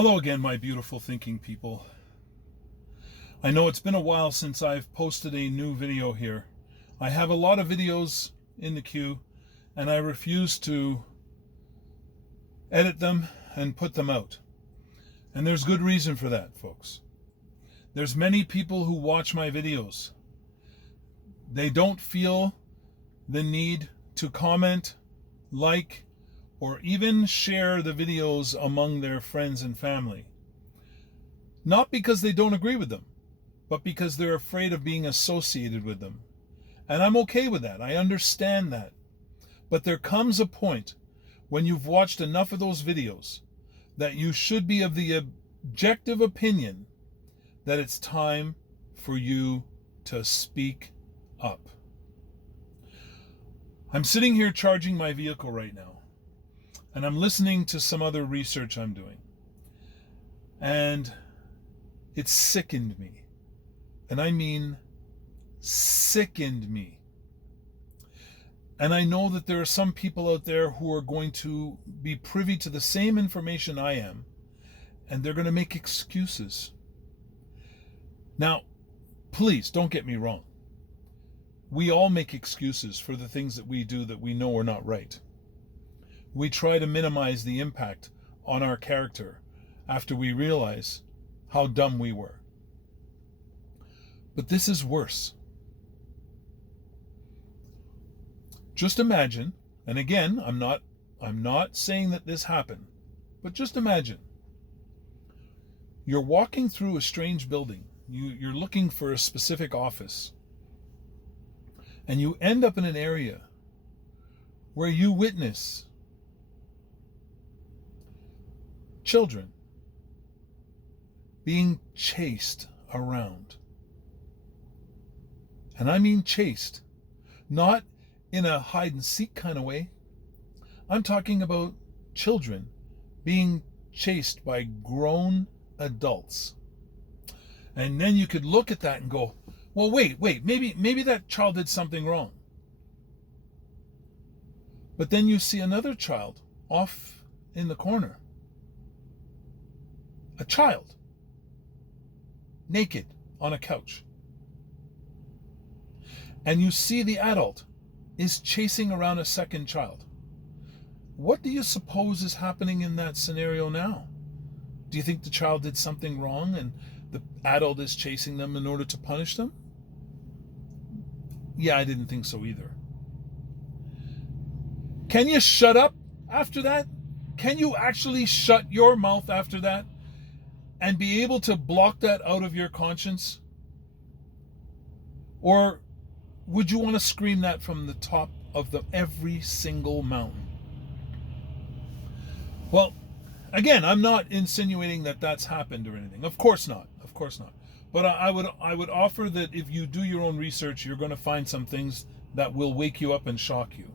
Hello again, my beautiful thinking people. I know it's been a while since I've posted a new video here. I have a lot of videos in the queue, and I refuse to edit them and put them out. And there's good reason for that, folks. There's many people who watch my videos. They don't feel the need to comment, like, or even share the videos among their friends and family. Not because they don't agree with them, but because they're afraid of being associated with them. And I'm okay with that. I understand that. But there comes a point when you've watched enough of those videos that you should be of the objective opinion that it's time for you to speak up. I'm sitting here charging my vehicle right now, and I'm listening to some other research I'm doing. And it sickened me. And I mean sickened me. And I know that there are some people out there who are going to be privy to the same information I am, and they're going to make excuses. Now, please don't get me wrong. We all make excuses for the things that we do that we know are not right. We try to minimize the impact on our character after we realize how dumb we were. But this is worse. Just imagine, and again, I'm not saying that this happened, but just imagine. You're walking through a strange building. You're looking for a specific office. And you end up in an area where you witness children being chased around. And I mean chased, not in a hide and seek kind of way. I'm talking about children being chased by grown adults. And then you could look at that and go, well, wait, maybe that child did something wrong. But then you see another child off in the corner. A child, naked on a couch. And you see the adult is chasing around a second child. What do you suppose is happening in that scenario now? Do you think the child did something wrong and the adult is chasing them in order to punish them? Yeah, I didn't think so either. Can you shut up after that? Can you actually shut your mouth after that and be able to block that out of your conscience? Or would you want to scream that from the top of every single mountain? Well, again, I'm not insinuating that that's happened or anything. Of course not. Of course not. But I would offer that if you do your own research, you're going to find some things that will wake you up and shock you.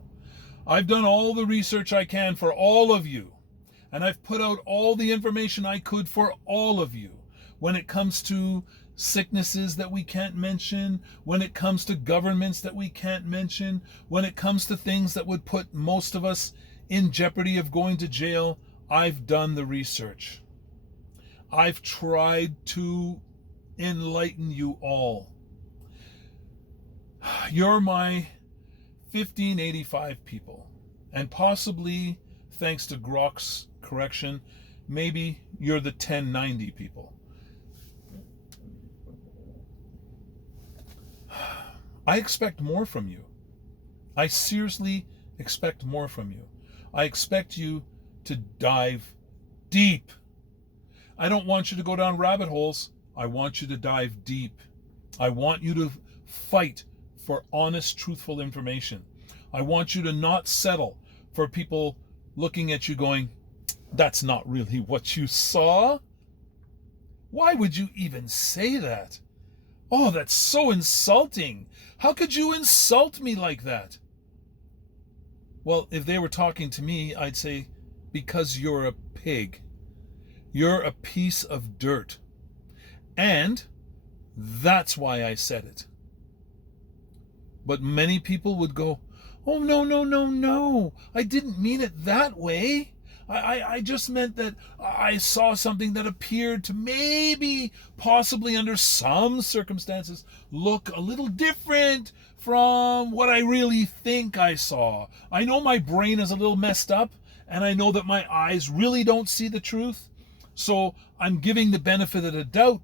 I've done all the research I can for all of you. And I've put out all the information I could for all of you when it comes to sicknesses that we can't mention, when it comes to governments that we can't mention, when it comes to things that would put most of us in jeopardy of going to jail. I've done the research. I've tried to enlighten you all. You're my 1585 people, and possibly, thanks to Grok's correction, maybe you're the 1090 people. I expect more from you. I seriously expect more from you. I expect you to dive deep. I don't want you to go down rabbit holes. I want you to dive deep. I want you to fight for honest, truthful information. I want you to not settle for people looking at you going, that's not really what you saw. Why would you even say that? Oh, that's so insulting. How could you insult me like that? Well, if they were talking to me, I'd say, because you're a pig. You're a piece of dirt. And that's why I said it. But many people would go, oh, no. I didn't mean it that way. I just meant that I saw something that appeared to maybe, possibly under some circumstances, look a little different from what I really think I saw. I know my brain is a little messed up, and I know that my eyes really don't see the truth. So I'm giving the benefit of the doubt,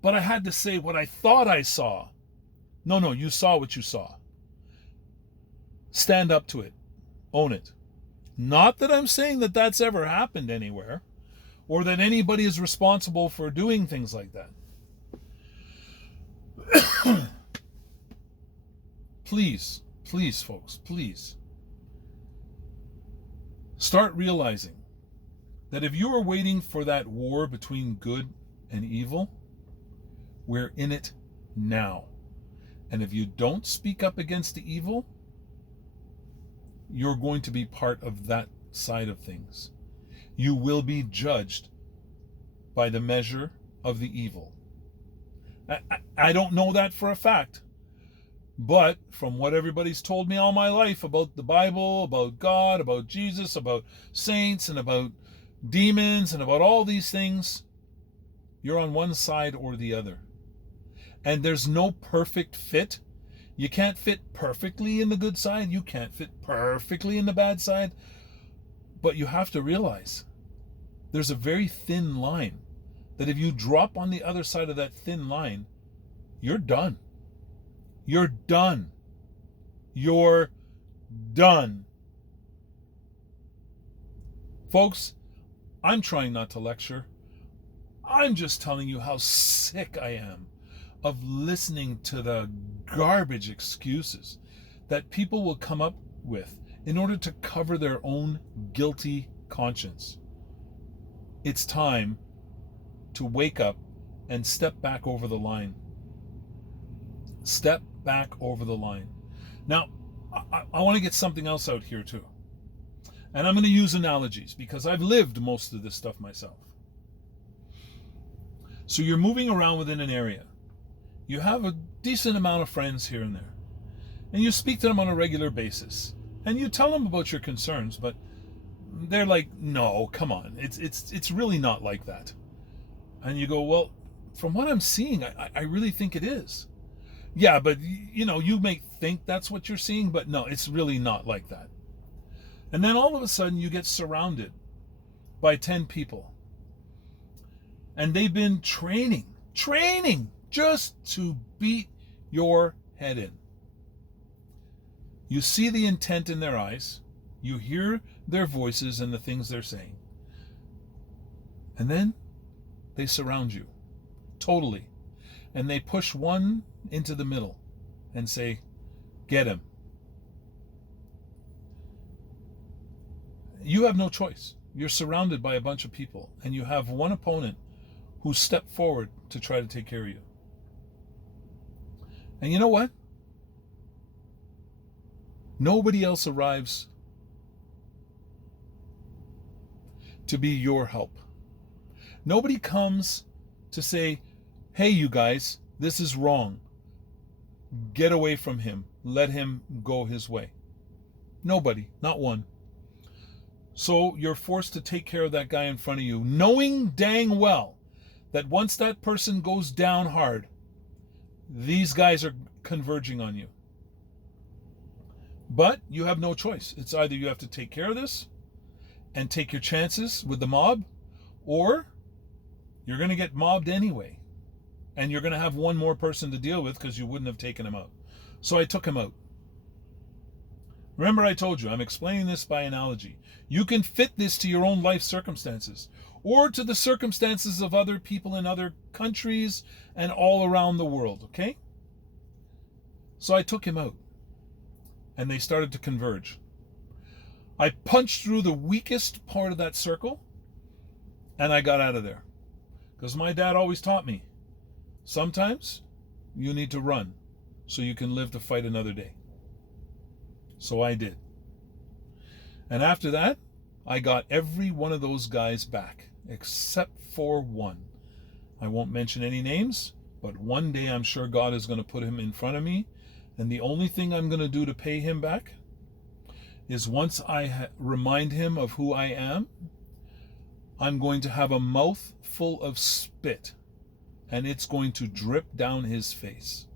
but I had to say what I thought I saw. No, you saw what you saw. Stand up to it. Own it. Not that I'm saying that that's ever happened anywhere, or that anybody is responsible for doing things like that. Please, folks, please. Start realizing that if you are waiting for that war between good and evil, we're in it now. And if you don't speak up against the evil, you're going to be part of that side of things. You will be judged by the measure of the evil. I don't know that for a fact, but from what everybody's told me all my life about the Bible, about God, about Jesus, about saints, and about demons, and about all these things, you're on one side or the other. And there's no perfect fit. You can't fit perfectly in the good side. You can't fit perfectly in the bad side. But you have to realize there's a very thin line that if you drop on the other side of that thin line, you're done. You're done. You're done. Folks, I'm trying not to lecture. I'm just telling you how sick I am of listening to the garbage excuses that people will come up with in order to cover their own guilty conscience. It's time to wake up and step back over the line. Step back over the line. Now, I want to get something else out here too. And I'm going to use analogies because I've lived most of this stuff myself. So you're moving around within an area. You have a decent amount of friends here and there. And you speak to them on a regular basis. And you tell them about your concerns, but they're like, no, come on. It's really not like that. And you go, well, from what I'm seeing, I really think it is. Yeah, but you may think that's what you're seeing, but no, it's really not like that. And then all of a sudden you get surrounded by 10 people. And they've been training just to beat your head in. You see the intent in their eyes. You hear their voices and the things they're saying. And then they surround you totally. And they push one into the middle and say, get him. You have no choice. You're surrounded by a bunch of people, and you have one opponent who stepped forward to try to take care of you. And you know what? Nobody else arrives to be your help. Nobody comes to say, hey, you guys, this is wrong. Get away from him. Let him go his way. Nobody, not one. So you're forced to take care of that guy in front of you, knowing dang well that once that person goes down hard, these guys are converging on you. But you have no choice. It's either you have to take care of this and take your chances with the mob, or you're going to get mobbed anyway. And you're going to have one more person to deal with because you wouldn't have taken him out. So I took him out. Remember I told you, I'm explaining this by analogy. You can fit this to your own life circumstances or to the circumstances of other people in other countries and all around the world, okay? So I took him out and they started to converge. I punched through the weakest part of that circle and I got out of there. Because my dad always taught me, sometimes you need to run so you can live to fight another day. So I did. And after that, I got every one of those guys back, except for one. I won't mention any names, but one day I'm sure God is going to put him in front of me. And the only thing I'm going to do to pay him back is once I remind him of who I am I'm going to have a mouth full of spit, and it's going to drip down his face.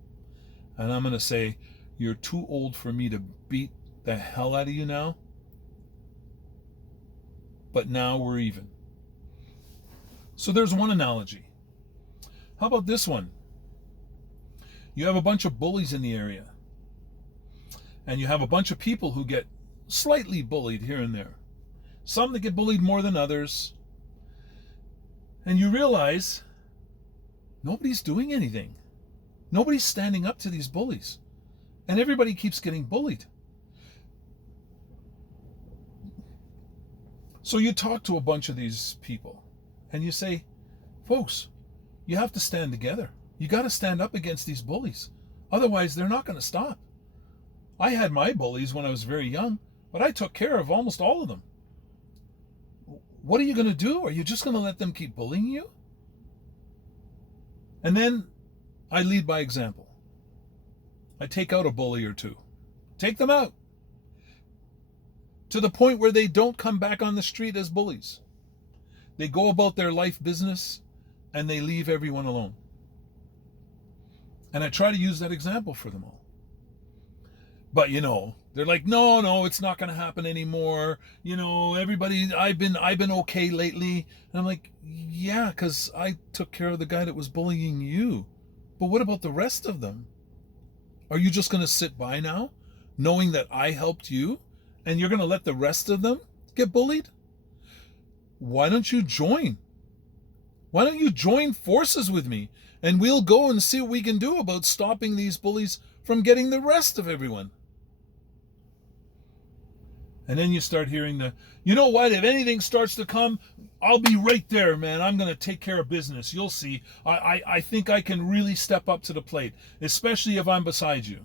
And I'm going to say, you're too old for me to beat the hell out of you now, but now we're even. So there's one analogy. How about this one? You have a bunch of bullies in the area, and you have a bunch of people who get slightly bullied here and there. Some that get bullied more than others. And you realize nobody's doing anything. Nobody's standing up to these bullies. And everybody keeps getting bullied. So you talk to a bunch of these people and you say, folks, you have to stand together. You got to stand up against these bullies. Otherwise, they're not going to stop. I had my bullies when I was very young, but I took care of almost all of them. What are you going to do? Are you just going to let them keep bullying you? And then I lead by example. I take out a bully or two. Take them out. To the point where they don't come back on the street as bullies. They go about their life business and they leave everyone alone. And I try to use that example for them all. But they're like, no, it's not going to happen anymore. Everybody, I've been okay lately. And I'm like, yeah, because I took care of the guy that was bullying you. But what about the rest of them? Are you just going to sit by now, knowing that I helped you, and you're going to let the rest of them get bullied? Why don't you join? Why don't you join forces with me, and we'll go and see what we can do about stopping these bullies from getting the rest of everyone? And then you start hearing you know what, if anything starts to come, I'll be right there, man. I'm going to take care of business. You'll see. I think I can really step up to the plate, especially if I'm beside you.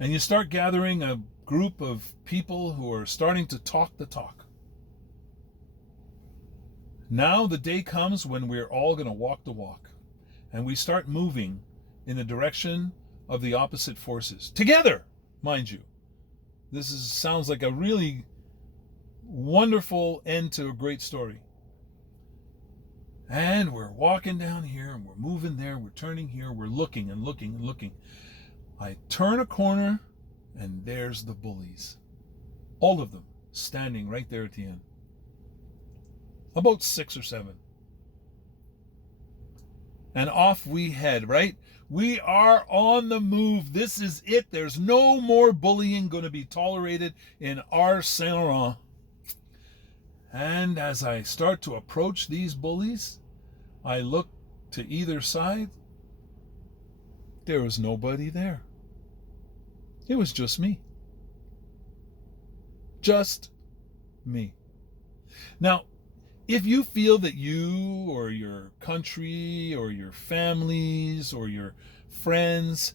And you start gathering a group of people who are starting to talk the talk. Now the day comes when we're all going to walk the walk. And we start moving in the direction of the opposite forces. Together, mind you. This sounds like a really wonderful end to a great story. And we're walking down here, and we're moving there, we're turning here, we're looking and looking and looking. I turn a corner, and there's the bullies. All of them standing right there at the end. About 6 or 7. And off we head, right? We are on the move. This is it. There's no more bullying going to be tolerated in our Saint Laurent. And as I start to approach these bullies, I look to either side. There was nobody there. It was just me. Just me. Now, if you feel that you or your country or your families or your friends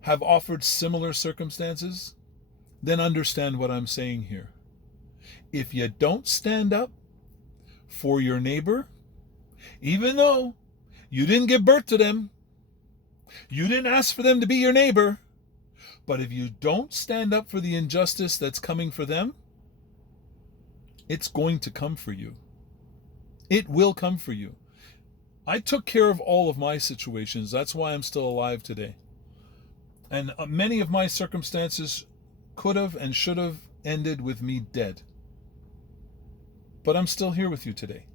have offered similar circumstances, then understand what I'm saying here. If you don't stand up for your neighbor, even though you didn't give birth to them, you didn't ask for them to be your neighbor, but if you don't stand up for the injustice that's coming for them, it's going to come for you. It will come for you. I took care of all of my situations. That's why I'm still alive today. And many of my circumstances could have and should have ended with me dead. But I'm still here with you today.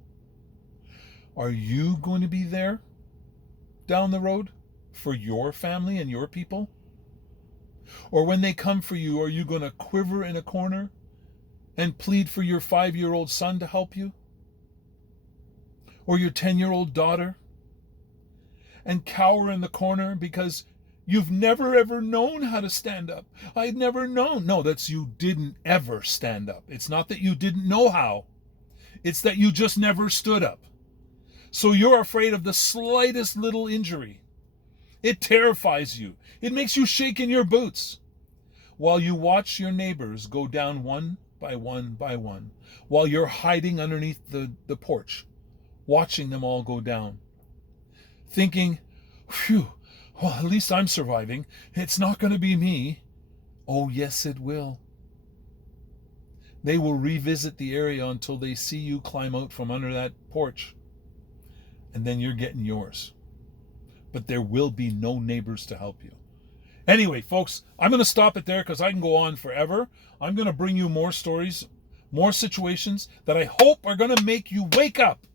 Are you going to be there down the road for your family and your people? Or when they come for you, are you going to quiver in a corner and plead for your 5-year-old son to help you? Or your 10-year-old daughter? And cower in the corner because you've never ever known how to stand up. I'd never known. No, that's you didn't ever stand up. It's not that you didn't know how. It's that you just never stood up. So you're afraid of the slightest little injury. It terrifies you. It makes you shake in your boots. While you watch your neighbors go down one by one by one, while you're hiding underneath the porch, watching them all go down, thinking, phew, well, at least I'm surviving. It's not going to be me. Oh, yes, it will. They will revisit the area until they see you climb out from under that porch. And then you're getting yours. But there will be no neighbors to help you. Anyway, folks, I'm going to stop it there because I can go on forever. I'm going to bring you more stories, more situations that I hope are going to make you wake up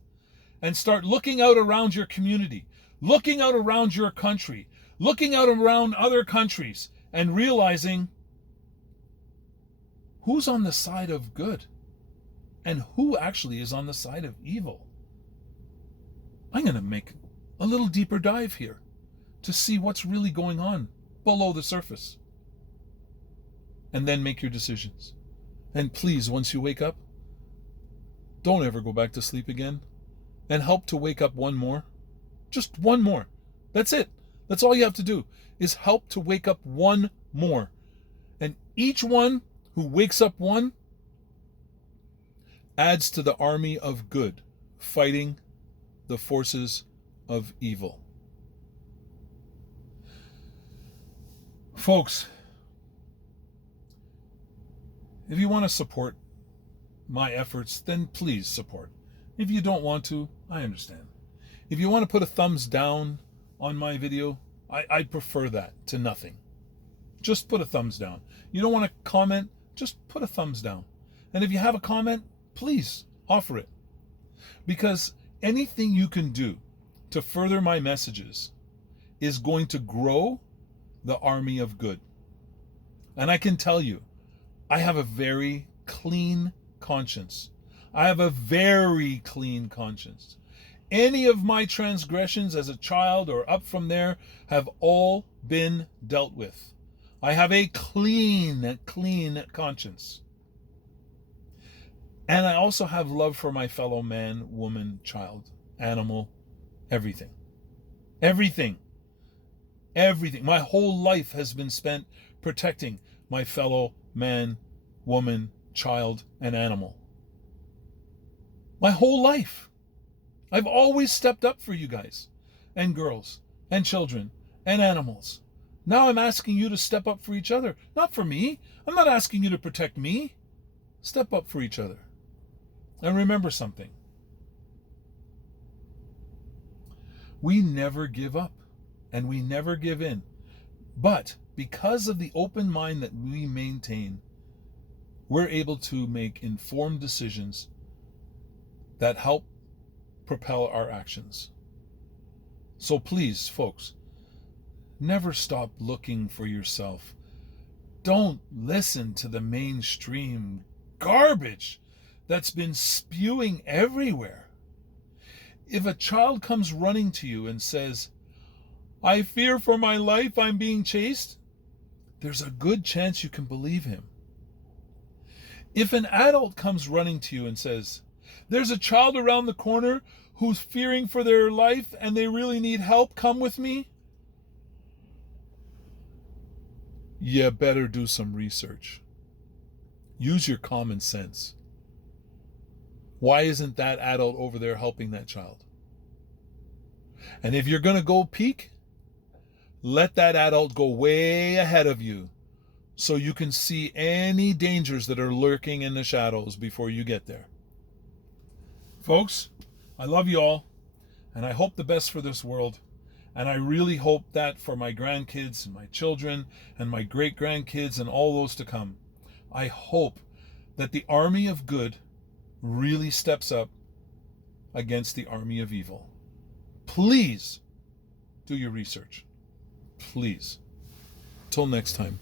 and start looking out around your community, looking out around your country, looking out around other countries, and realizing who's on the side of good and who actually is on the side of evil. I'm going to make a little deeper dive here to see what's really going on below the surface. And then make your decisions. And please, once you wake up, don't ever go back to sleep again. And help to wake up one more. Just one more. That's it. That's all you have to do, is help to wake up one more. And each one who wakes up one adds to the army of good, fighting the forces of evil. Folks, if you want to support my efforts, then please support. If you don't want to, I understand. If you want to put a thumbs down on my video, I prefer that to nothing. Just put a thumbs down. You don't want to comment, just put a thumbs down. And if you have a comment, please offer it. Because anything you can do to further my messages is going to grow the army of good. And I can tell you, I have a very clean conscience. I have a very clean conscience. Any of my transgressions as a child or up from there have all been dealt with. I have a clean conscience. And I also have love for my fellow man, woman, child, animal, everything. Everything. Everything. My whole life has been spent protecting my fellow man, woman, child, and animal. My whole life. I've always stepped up for you guys and girls and children and animals. Now I'm asking you to step up for each other. Not for me. I'm not asking you to protect me. Step up for each other. And remember something. We never give up and we never give in. But because of the open mind that we maintain, we're able to make informed decisions that help propel our actions. So please, folks, never stop looking for yourself. Don't listen to the mainstream garbage that's been spewing everywhere. If a child comes running to you and says, "I fear for my life, I'm being chased," there's a good chance you can believe him. If an adult comes running to you and says, "There's a child around the corner who's fearing for their life and they really need help, come with me," you better do some research. Use your common sense. Why isn't that adult over there helping that child? And if you're going to go peek, let that adult go way ahead of you so you can see any dangers that are lurking in the shadows before you get there. Folks, I love you all, and I hope the best for this world. And I really hope that for my grandkids and my children and my great-grandkids and all those to come, I hope that the army of good really steps up against the army of evil. Please do your research. Please. Till next time.